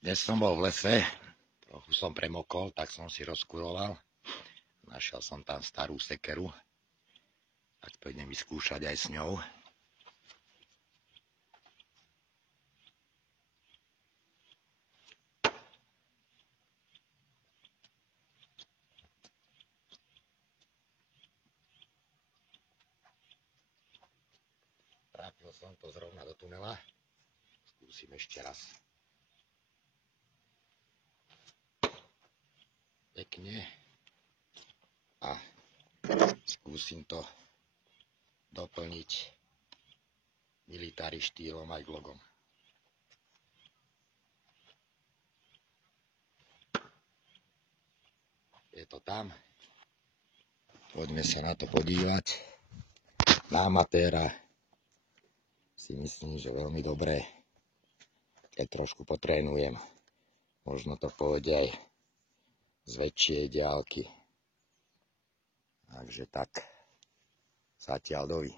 Dnes som bol v lese, trochu som premokol, tak som si rozkuroval. Našiel som tam starú sekeru, tak pôjdem vyskúšať aj s ňou. Trápil som to zrovna do tunela. Skúsim ešte raz. Pekne. A skúsim to doplniť military štýlom aj glogom. Je to tam. Poďme sa na to podívať. Na amatéra si myslím, že veľmi dobré. Keď trošku potrénujem, možno to pôjde aj z väčšej diaľky. Takže tak, zatiaľ dovi.